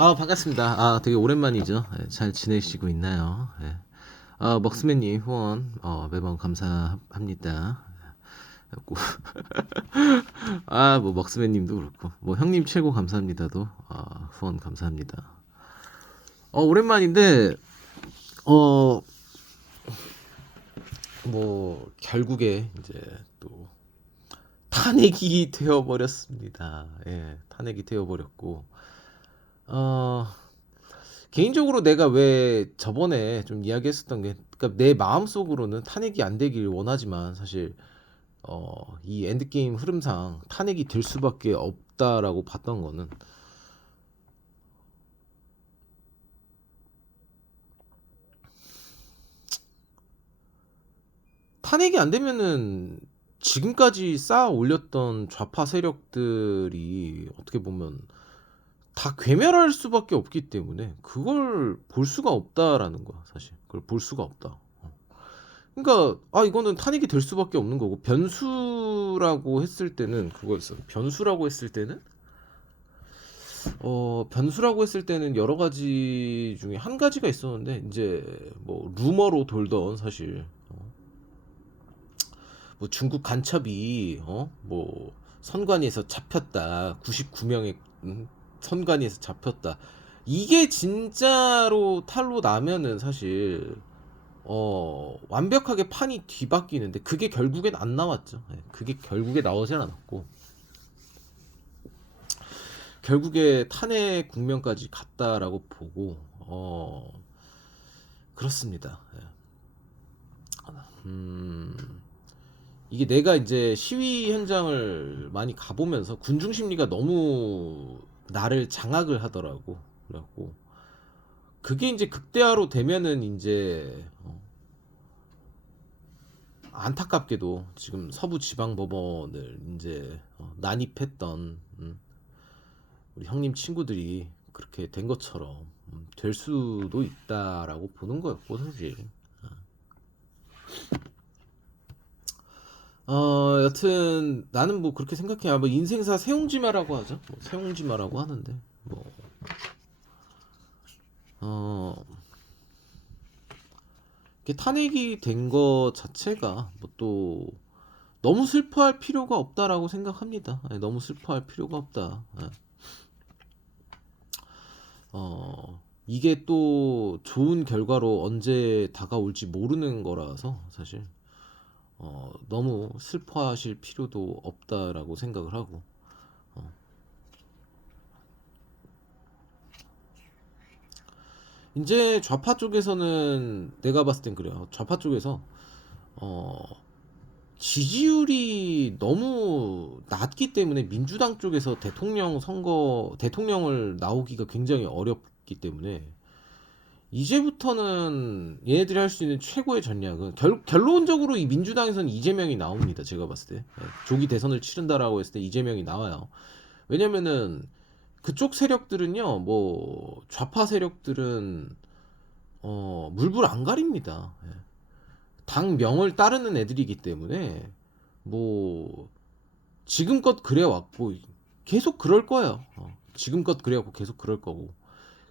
반갑습니다. 되게 오랜만이죠. 예, 잘 지내시고 있나요? 예. 먹스맨님 후원 매번 감사합니다. 그리고 뭐 먹스맨님도 그렇고 뭐 형님 최고 감사합니다도 후원 감사합니다. 오랜만인데 어 뭐 결국에 이제 또 탄핵이 되어버렸습니다. 예, 탄핵이 되어버렸고 어 개인적으로 내가 왜 저번에 좀 이야기했었던 게, 그러니까 내 마음속으로는 탄핵이 안 되길 원하지만 사실 이 엔드게임 흐름상 탄핵이 될 수밖에 없다라고 봤던 거는, 탄핵이 안 되면은 지금까지 쌓아 올렸던 좌파 세력들이 어떻게 보면 다 괴멸할 수밖에 없기 때문에 그걸 볼 수가 없다라는 거야. 사실 그걸 볼 수가 없다. 그러니까 이거는 탄핵이 될 수밖에 없는 거고, 변수라고 했을 때는 그거였어. 변수라고 했을 때는 여러 가지 중에 한 가지가 있었는데, 이제 뭐 루머로 돌던, 사실 뭐 중국 간첩이 뭐 선관위에서 잡혔다, 99명의 선관위에서 잡혔다, 이게 진짜로 탈로 나면은 사실 완벽하게 판이 뒤바뀌는데, 그게 결국엔 안 나왔죠. 예, 그게 결국에 나오진 않았고 결국에 탄핵 국면까지 갔다라고 보고 그렇습니다. 예. 이게 내가 이제 시위 현장을 많이 가보면서 군중 심리가 너무 나를 장악을 하더라고. 그래갖고 그게 이제 극대화로 되면은 이제 안타깝게도 지금 서부지방법원을 이제 난입했던 우리 형님 친구들이 그렇게 된 것처럼 될 수도 있다라고 보는 거였고, 사실. 여튼 나는 뭐 그렇게 생각해. 뭐 인생사 세옹지마라고 하죠. 뭐 세옹지마라고 하는데, 뭐 어, 이렇게 탄핵이 된 거 자체가 뭐 또 너무 슬퍼할 필요가 없다라고 생각합니다. 너무 슬퍼할 필요가 없다. 이게 또 좋은 결과로 언제 다가올지 모르는 거라서 사실 너무 슬퍼하실 필요도 없다라고 생각을 하고, 이제 좌파 쪽에서는 내가 봤을 땐 그래요. 좌파 쪽에서 어, 지지율이 너무 낮기 때문에 민주당 쪽에서 대통령을 나오기가 굉장히 어렵기 때문에, 이제부터는 얘네들이 할 수 있는 최고의 전략은, 결론적으로 이 민주당에서는 이재명이 나옵니다. 제가 봤을 때 조기 대선을 치른다라고 했을 때 이재명이 나와요. 왜냐면은 그쪽 세력들은요, 뭐 좌파 세력들은 물불 안 가립니다. 당 명을 따르는 애들이기 때문에 뭐 지금껏 그래 왔고 계속 그럴 거예요. 지금껏 그래 왔고 계속 그럴 거고.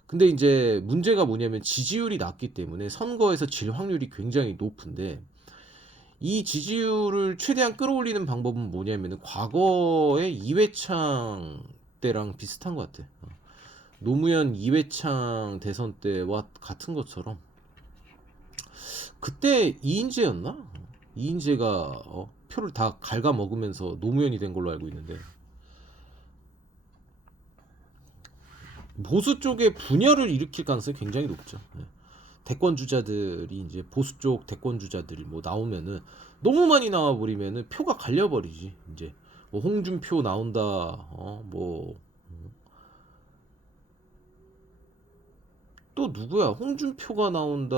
근데 이제 문제가 뭐냐면 지지율이 낮기 때문에 선거에서 질 확률이 굉장히 높은데, 이 지지율을 최대한 끌어올리는 방법은 뭐냐면 과거의 이회창 때랑 비슷한 것 같아. 노무현 이회창 대선 때와 같은 것처럼, 그때 이인재였나? 이인재가 표를 다 갉아먹으면서 노무현이 된 걸로 알고 있는데, 보수 쪽에 분열을 일으킬 가능성이 굉장히 높죠. 대권 주자들이 이제 보수 쪽 대권 주자들이 뭐 나오면은, 너무 많이 나와 버리면은 표가 갈려 버리지. 이제 뭐 홍준표 나온다, 뭐 또 누구야? 홍준표가 나온다,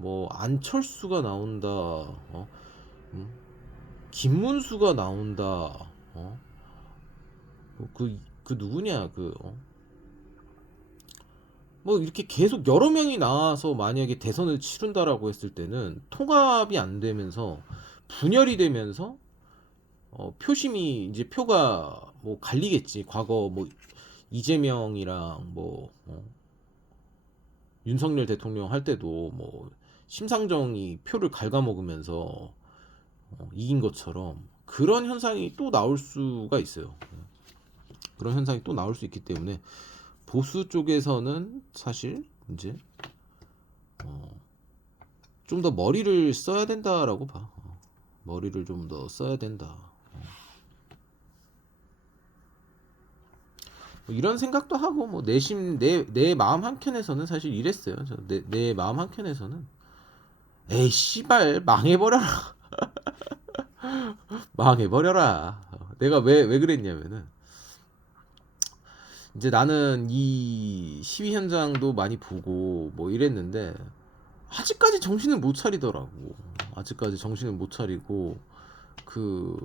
뭐 안철수가 나온다, 음? 김문수가 나온다, 그 누구냐, 뭐 이렇게 계속 여러 명이 나와서 만약에 대선을 치른다라고 했을 때는 통합이 안 되면서 분열이 되면서 표심이 이제 표가 뭐 갈리겠지. 과거 뭐 이재명이랑 뭐 윤석열 대통령 할 때도 뭐 심상정이 표를 갉아먹으면서 이긴 것처럼 그런 현상이 또 나올 수가 있어요. 그런 현상이 또 나올 수 있기 때문에 보수 쪽에서는 사실 이제 좀 더 머리를 써야 된다라고 봐. 머리를 좀 더 써야 된다. 뭐 이런 생각도 하고 뭐 내심 내 마음 한켠에서는 사실 이랬어요. 내 마음 한켠에서는 에이 씨발 망해버려라. 망해버려라. 내가 왜 그랬냐면은 이제 나는 이 시위 현장도 많이 보고 뭐 이랬는데 아직까지 정신을 못 차리더라고. 아직까지 정신을 못 차리고 그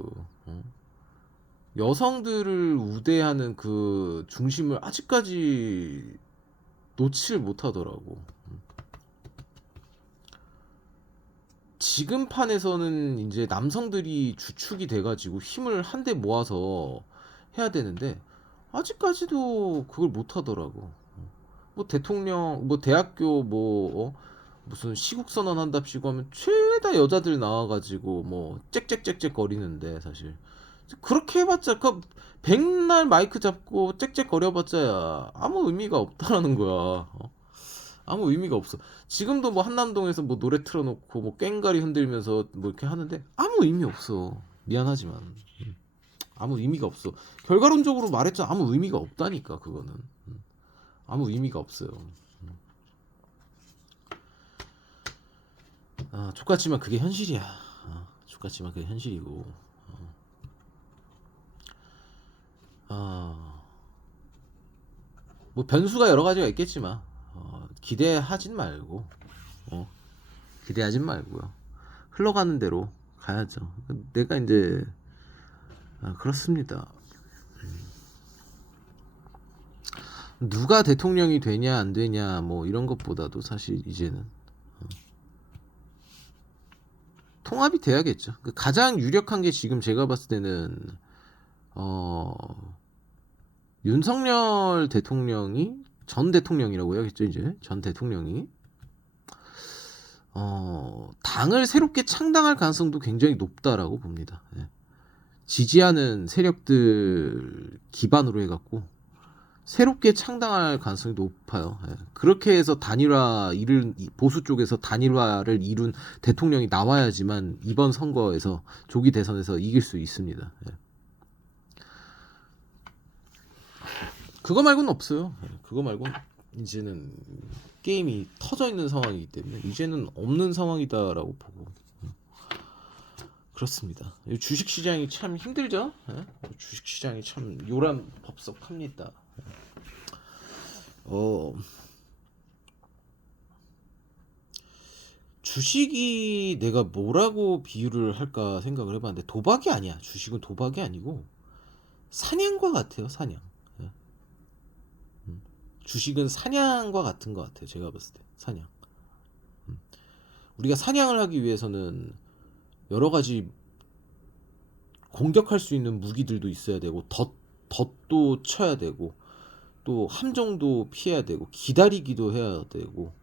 여성들을 우대하는 그 중심을 아직까지 놓지를 못하더라고. 지금 판에서는 이제 남성들이 주축이 돼가지고 힘을 한데 모아서 해야 되는데 아직까지도 그걸 못하더라고. 뭐 대통령, 뭐 대학교 무슨 시국 선언한답시고 하면 죄다 여자들 나와가지고 뭐 짹짹짹짹 거리는데 사실 그렇게 해봤자 그 백날 마이크 잡고 짹짹 거려봤자야 아무 의미가 없다라는 거야. 아무 의미가 없어. 지금도 뭐 한남동에서 뭐 노래 틀어놓고 뭐 꽹가리 흔들면서 뭐 이렇게 하는데 아무 의미 없어. 미안하지만 아무 의미가 없어. 결과론적으로 말했잖아. 아무 의미가 없다니까 그거는. 아무 의미가 없어요. 족같지만 그게 현실이야. 족같지만 그게 현실이고. 뭐 변수가 여러 가지가 있겠지만 기대하진 말고 기대하진 말고요. 흘러가는 대로 가야죠. 내가 이제 그렇습니다. 누가 대통령이 되냐 안 되냐 뭐 이런 것보다도 사실 이제는 통합이 돼야겠죠. 가장 유력한 게 지금 제가 봤을 때는 윤석열 대통령이 전 대통령이라고 해야겠죠. 이제 전 대통령이 당을 새롭게 창당할 가능성도 굉장히 높다라고 봅니다. 예. 지지하는 세력들 기반으로 해갖고 새롭게 창당할 가능성이 높아요. 예. 그렇게 해서 보수 쪽에서 단일화를 이룬 대통령이 나와야지만 이번 선거에서 조기 대선에서 이길 수 있습니다. 예. 그거 말고는 없어요. 예. 그거 말고는 이제는 게임이 터져 있는 상황이기 때문에 이제는 없는 상황이다라고 보고 그렇습니다. 주식 시장이 참 힘들죠. 예? 주식 시장이 참 요란법석합니다. 주식이 내가 뭐라고 비유를 할까 생각을 해봤는데 도박이 아니야. 주식은 도박이 아니고 사냥과 같아요. 사냥. 예? 주식은 사냥과 같은 것 같아요. 제가 봤을 때 사냥. 우리가 사냥을 하기 위해서는 여러 가지 공격할 수 있는 무기들도 있어야 되고 덫도 쳐야 되고 또 함정도 피해야 되고 기다리기도 해야 되고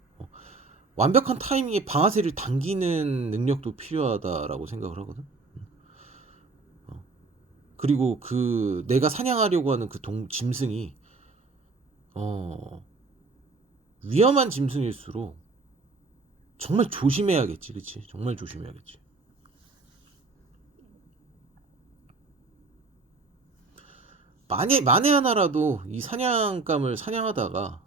완벽한 타이밍에 방아쇠를 당기는 능력도 필요하다라고 생각을 하거든. 그리고 그 내가 사냥하려고 하는 그 짐승이 위험한 짐승일수록 정말 조심해야겠지, 그치? 정말 조심해야겠지. 만에 하나라도 이 사냥감을 사냥하다가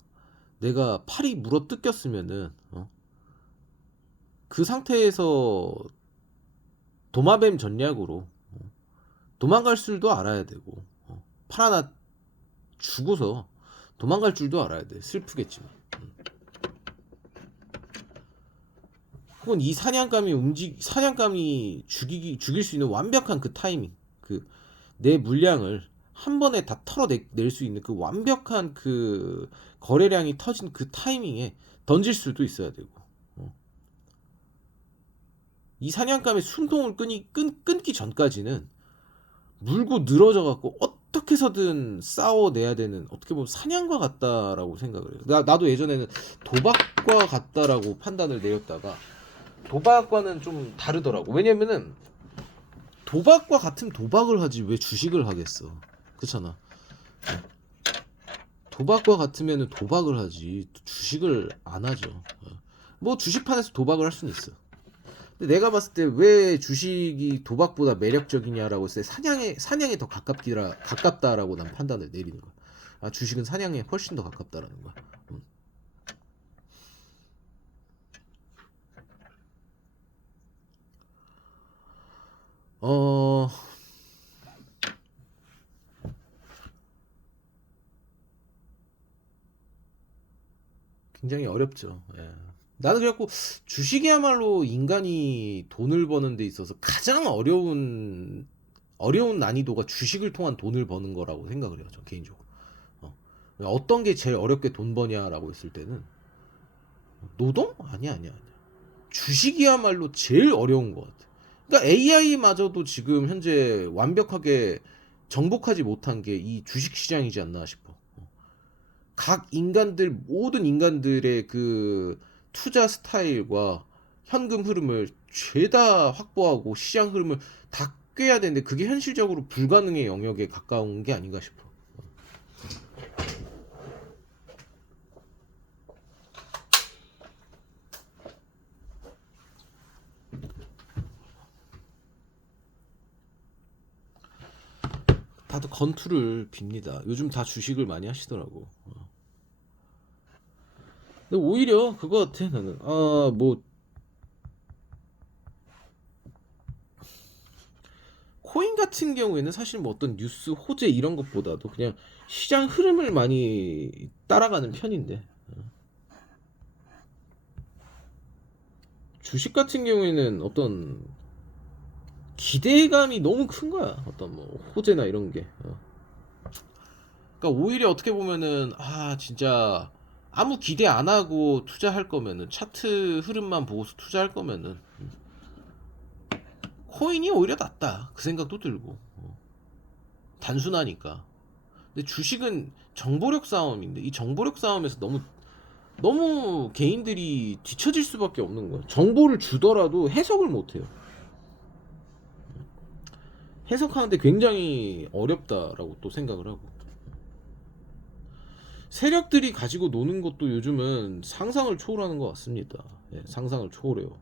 내가 팔이 물어 뜯겼으면은 그 상태에서 도마뱀 전략으로 도망갈 줄도 알아야 되고 팔 하나 주고서 도망갈 줄도 알아야 돼. 슬프겠지만. 혹은 이 사냥감이 죽일 수 있는 완벽한 그 타이밍, 그 내 물량을 한 번에 다 털어낼 수 있는 그 완벽한 그 거래량이 터진 그 타이밍에 던질 수도 있어야 되고. 이 사냥감의 숨통을 끊기 전까지는 물고 늘어져 갖고 어떻게 해서든 싸워내야 되는, 어떻게 보면 사냥과 같다라고 생각을 해요. 나도 예전에는 도박과 같다라고 판단을 내렸다가 도박과는 좀 다르더라고. 왜냐면은 도박과 같은 도박을 하지 왜 주식을 하겠어. 그렇잖아. 도박과 같으면은 도박을 하지 주식을 안 하죠. 뭐 주식판에서 도박을 할 수는 있어. 근데 내가 봤을 때 왜 주식이 도박보다 매력적이냐라고 했을 때 사냥에 더 가깝다라고 난 판단을 내리는 거야. 아, 주식은 사냥에 훨씬 더 가깝다라는 거야. 어, 굉장히 어렵죠. 예. 나는 그래갖고 주식이야말로 인간이 돈을 버는 데 있어서 가장 어려운 난이도가 주식을 통한 돈을 버는 거라고 생각을 해요. 저 개인적으로. 어떤 게 제일 어렵게 돈 버냐라고 했을 때는 노동? 아니야. 주식이야말로 제일 어려운 것 같아. 그러니까 AI마저도 지금 현재 완벽하게 정복하지 못한 게 이 주식 시장이지 않나 싶어. 각 인간들, 모든 인간들의 그 투자 스타일과 현금 흐름을 죄다 확보하고 시장 흐름을 다 꿰야 되는데 그게 현실적으로 불가능의 영역에 가까운 게 아닌가 싶어. 다들 건투를 빕니다. 요즘 다 주식을 많이 하시더라고. 근데 오히려 그거 같아 나는. 뭐 코인 같은 경우에는 사실 뭐 어떤 뉴스 호재 이런 것보다도 그냥 시장 흐름을 많이 따라가는 편인데 주식 같은 경우에는 어떤 기대감이 너무 큰 거야. 어떤 뭐 호재나 이런 게. 그러니까 오히려 어떻게 보면은 진짜 아무 기대 안 하고 투자할 거면은 차트 흐름만 보고서 투자할 거면은 코인이 오히려 낫다 그 생각도 들고 단순하니까. 근데 주식은 정보력 싸움인데 이 정보력 싸움에서 너무 개인들이 뒤처질 수밖에 없는 거야. 정보를 주더라도 해석을 못 해요. 해석하는데 굉장히 어렵다라고 또 생각을 하고 세력들이 가지고 노는 것도 요즘은 상상을 초월하는 것 같습니다. 예, 상상을 초월해요.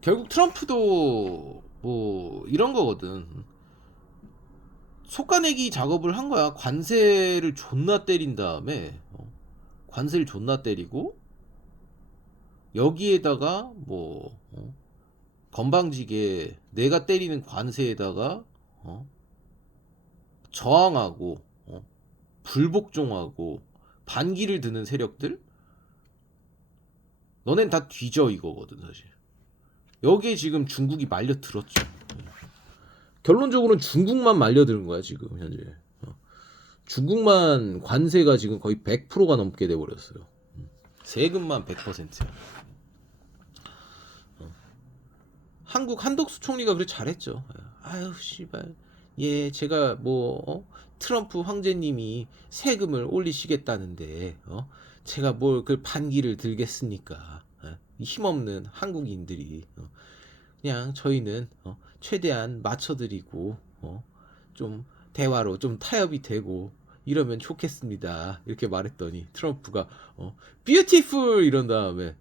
결국 트럼프도 뭐 이런 거거든. 속가내기 작업을 한 거야. 관세를 존나 때린 다음에 관세를 존나 때리고 여기에다가 뭐 건방지게 내가 때리는 관세에다가 어, 저항하고 불복종하고 반기를 드는 세력들 너넨 다 뒤져 이거거든 사실. 여기에 지금 중국이 말려들었죠. 결론적으로는 중국만 말려드는 거야 지금 현재. 중국만 관세가 지금 거의 100%가 넘게 돼버렸어요. 세금만 100%야. 한국 한덕수 총리가 그래 잘했죠. 아유 씨발. 예, 제가 트럼프 황제님이 세금을 올리시겠다는데 제가 뭘 그 반기를 들겠습니까? 힘없는 한국인들이 그냥 저희는 최대한 맞춰드리고 좀 대화로 좀 타협이 되고 이러면 좋겠습니다. 이렇게 말했더니 트럼프가 뷰티풀 이런 다음에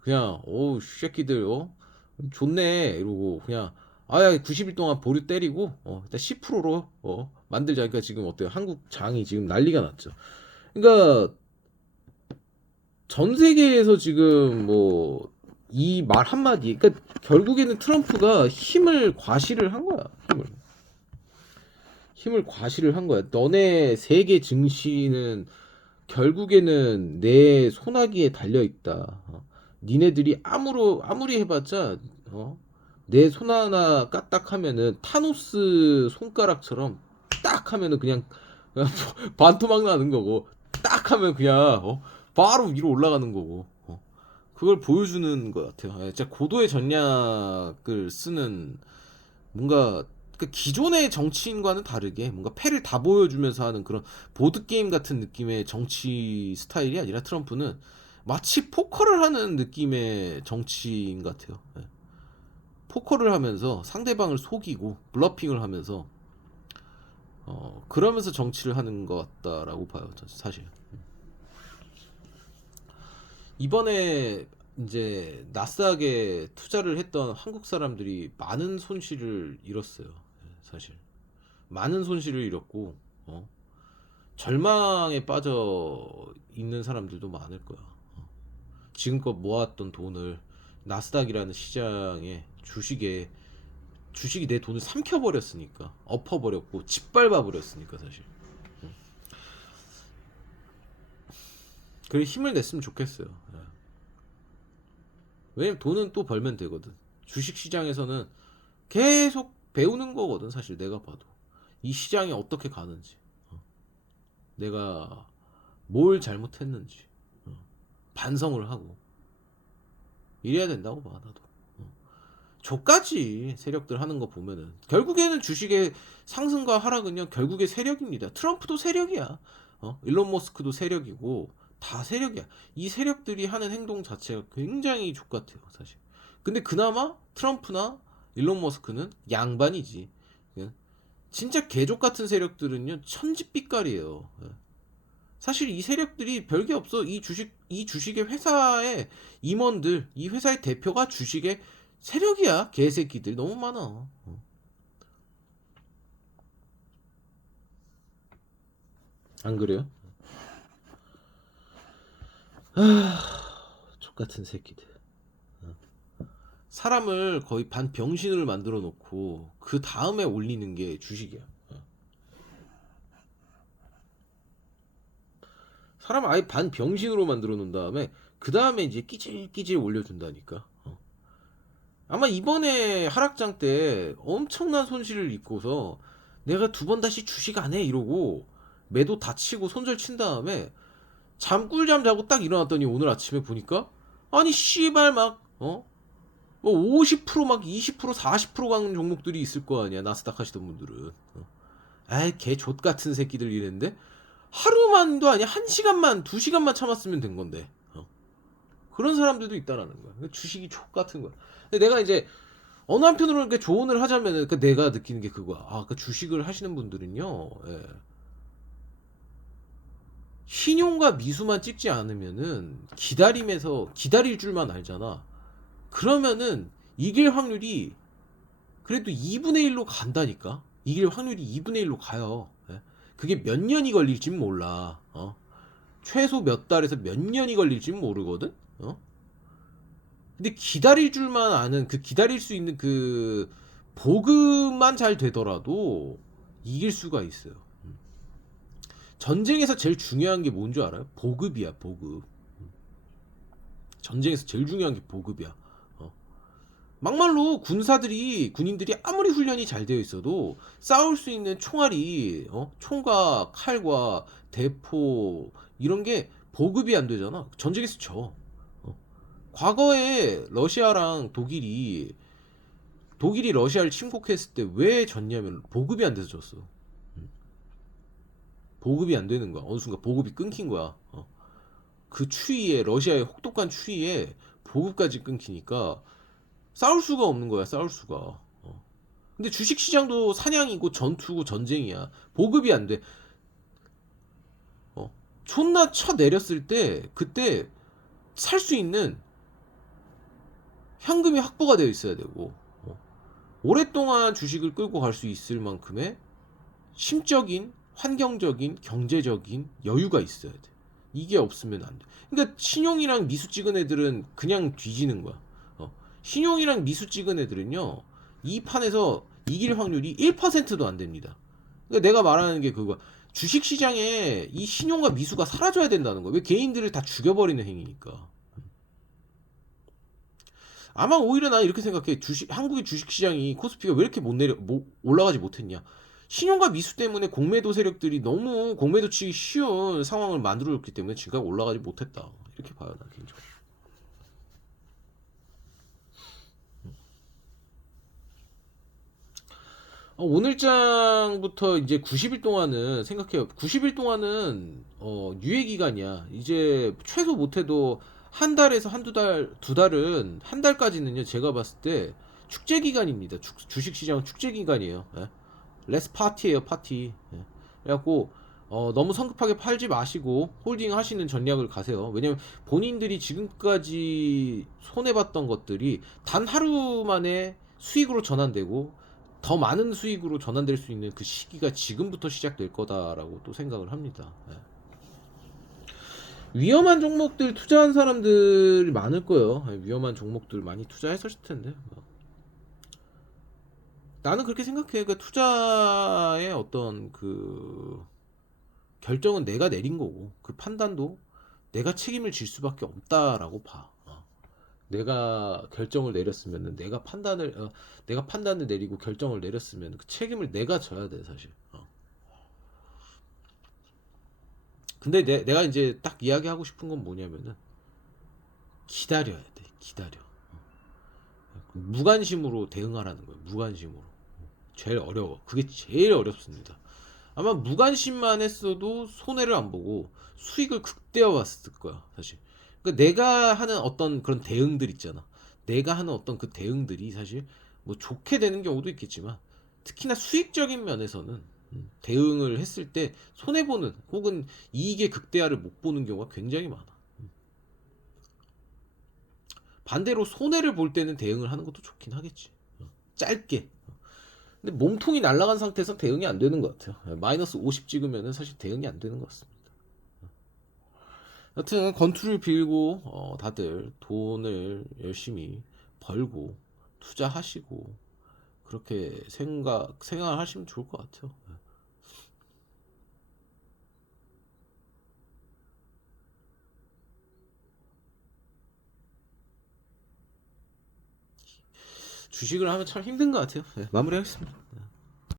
그냥 새끼들 좋네 이러고 그냥 아야 90일 동안 보류 때리고 일단 10%로 만들자니까 지금 어때요? 한국 장이 지금 난리가 났죠. 그러니까 전 세계에서 지금 뭐 이 말 한마디 그러니까 결국에는 트럼프가 힘을 과시를 한 거야. 힘을 과시를 한 거야. 너네 세계 증시는 결국에는 내 손아귀에 달려 있다. 니네들이 아무리 해봤자 내 손 하나 까딱하면은 타노스 손가락처럼 딱 하면은 그냥 반토막 나는 거고 딱 하면 그냥 바로 위로 올라가는 거고 그걸 보여주는 것 같아요. 예, 진짜 고도의 전략을 쓰는 뭔가 그 기존의 정치인과는 다르게 뭔가 패를 다 보여주면서 하는 그런 보드게임 같은 느낌의 정치 스타일이 아니라 트럼프는 마치 포커를 하는 느낌의 정치인 같아요. 예. 포커를 하면서 상대방을 속이고 블러핑을 하면서 그러면서 정치를 하는 것 같다라고 봐요. 사실 이번에 이제 나스닥에 투자를 했던 한국 사람들이 많은 손실을 잃었어요. 예, 사실 많은 손실을 잃었고 어? 절망에 빠져 있는 사람들도 많을 거야. 지금껏 모았던 돈을 나스닥이라는 시장에 주식이 내 돈을 삼켜버렸으니까 엎어버렸고 짓밟아버렸으니까 사실 그래 힘을 냈으면 좋겠어요. 예. 왜냐면 돈은 또 벌면 되거든. 주식시장에서는 계속 배우는 거거든 사실 내가 봐도 이 시장이 어떻게 가는지 내가 뭘 잘못했는지 반성을 하고 이래야 된다고 봐 나도. 족같이 세력들 하는 거 보면은 결국에는 주식의 상승과 하락은요 결국에 세력입니다. 트럼프도 세력이야. 일론 머스크도 세력이고 다 세력이야. 이 세력들이 하는 행동 자체가 굉장히 족같아요 사실. 근데 그나마 트럼프나 일론 머스크는 양반이지. 예. 진짜 개족 같은 세력들은요 천지빛깔이에요. 예. 사실 이 세력들이 별게 없어. 이 주식의 회사의 임원들, 이 회사의 대표가 주식의 세력이야. 개새끼들 너무 많아. 안 그래요? 족같은 새끼들. 사람을 거의 반 병신을 만들어 놓고 그 다음에 올리는 게 주식이야. 사람 아예 반 병신으로 만들어 놓은 다음에 그 다음에 이제 끼질끼질 올려준다니까. 아마 이번에 하락장 때 엄청난 손실을 입고서 내가 두 번 다시 주식 안 해 이러고 매도 다 치고 손절 친 다음에 꿀잠 자고 딱 일어났더니 오늘 아침에 보니까 아니 씨발 뭐 50%막 20% 40% 가는 종목들이 있을 거 아니야 나스닥 하시던 분들은. 아이 개 족같은 새끼들 이랬는데 하루만도 아니야 한 시간만 두 시간만 참았으면 된 건데 그런 사람들도 있다라는 거야. 주식이 족같은 거야. 근데 내가 이제 어느 한편으로 이렇게 조언을 하자면은 내가 느끼는 게 그거야. 주식을 하시는 분들은요, 예. 신용과 미수만 찍지 않으면은 기다림에서 기다릴 줄만 알잖아. 그러면은 이길 확률이 그래도 2분의 1로 간다니까. 이길 확률이 2분의 1로 가요. 예. 그게 몇 년이 걸릴진 몰라. 최소 몇 달에서 몇 년이 걸릴진 모르거든. 근데 기다릴 줄만 아는 그 기다릴 수 있는 그 보급만 잘 되더라도 이길 수가 있어요. 전쟁에서 제일 중요한 게 뭔 줄 알아요? 보급이야, 보급. 전쟁에서 제일 중요한 게 보급이야. 막말로 군인들이 아무리 훈련이 잘 되어 있어도 싸울 수 있는 총알이, 총과 칼과 대포 이런 게 보급이 안 되잖아. 전쟁에서 져. 과거에 러시아랑 독일이 러시아를 침공했을 때 왜 졌냐면 보급이 안 돼서 졌어. 보급이 안 되는 거야. 어느 순간 보급이 끊긴 거야. 그 추위에 러시아의 혹독한 추위에 보급까지 끊기니까 싸울 수가 없는 거야. 싸울 수가. 근데 주식 시장도 사냥이고 전투고 전쟁이야. 보급이 안 돼. 존나 쳐 내렸을 때 그때 살 수 있는 현금이 확보가 되어 있어야 되고 오랫동안 주식을 끌고 갈 수 있을 만큼의 심적인, 환경적인, 경제적인 여유가 있어야 돼. 이게 없으면 안 돼. 그러니까 신용이랑 미수 찍은 애들은 그냥 뒤지는 거야. 신용이랑 미수 찍은 애들은요, 이 판에서 이길 확률이 1%도 안 됩니다. 그러니까 내가 말하는 게 그거야. 주식 시장에 이 신용과 미수가 사라져야 된다는 거야. 왜 개인들을 다 죽여버리는 행위니까. 아마 오히려 나 이렇게 생각해. 한국의 주식 시장이 코스피가 왜 이렇게 올라가지 못했냐. 신용과 미수 때문에 공매도 세력들이 너무 공매도 치기 쉬운 상황을 만들어줬기 때문에 지금 올라가지 못했다. 이렇게 봐요, 나 개인적으로. 오늘장부터 이제 90일 동안은 생각해요. 90일 동안은 유예 기간이야. 이제 최소 못해도 한 달에서 한두 달, 두 달은 한 달까지는요. 제가 봤을 때 축제 기간입니다. 주식시장 축제 기간이에요. 예. 레스 파티예요, 파티. 예. 그래갖고 너무 성급하게 팔지 마시고 홀딩 하시는 전략을 가세요. 왜냐면 본인들이 지금까지 손해봤던 것들이 단 하루 만에 수익으로 전환되고 더 많은 수익으로 전환될 수 있는 그 시기가 지금부터 시작될 거다라고 또 생각을 합니다. 예. 위험한 종목들 투자한 사람들이 많을 거예요. 예, 위험한 종목들 많이 투자했었을 텐데. 나는 그렇게 생각해. 그 투자의 어떤 그 결정은 내가 내린 거고 그 판단도 내가 책임을 질 수밖에 없다라고 봐. 내가 결정을 내렸으면은 내가 판단을 내리고 결정을 내렸으면 그 책임을 내가 져야 돼 사실. 근데 내가 이제 딱 이야기하고 싶은 건 뭐냐면은 기다려야 돼. 기다려. 무관심으로 대응하라는 거예요. 무관심으로. 제일 어려워. 그게 제일 어렵습니다. 아마 무관심만 했어도 손해를 안 보고 수익을 극대화 왔을 거야, 사실. 그러니까 내가 하는 어떤 그런 대응들 있잖아. 내가 하는 어떤 그 대응들이 사실 뭐 좋게 되는 경우도 있겠지만 특히나 수익적인 면에서는 대응을 했을 때 손해 보는 혹은 이익의 극대화를 못 보는 경우가 굉장히 많아. 반대로 손해를 볼 때는 대응을 하는 것도 좋긴 하겠지. 짧게. 근데 몸통이 날아간 상태에서 대응이 안 되는 것 같아요. 마이너스 50 찍으면은 사실 대응이 안 되는 것 같습니다. 여튼 건투를 빌고 다들 돈을 열심히 벌고 투자하시고 그렇게 생각하시면 좋을 것 같아요. 주식을 하면 참 힘든 것 같아요. 네, 마무리하겠습니다.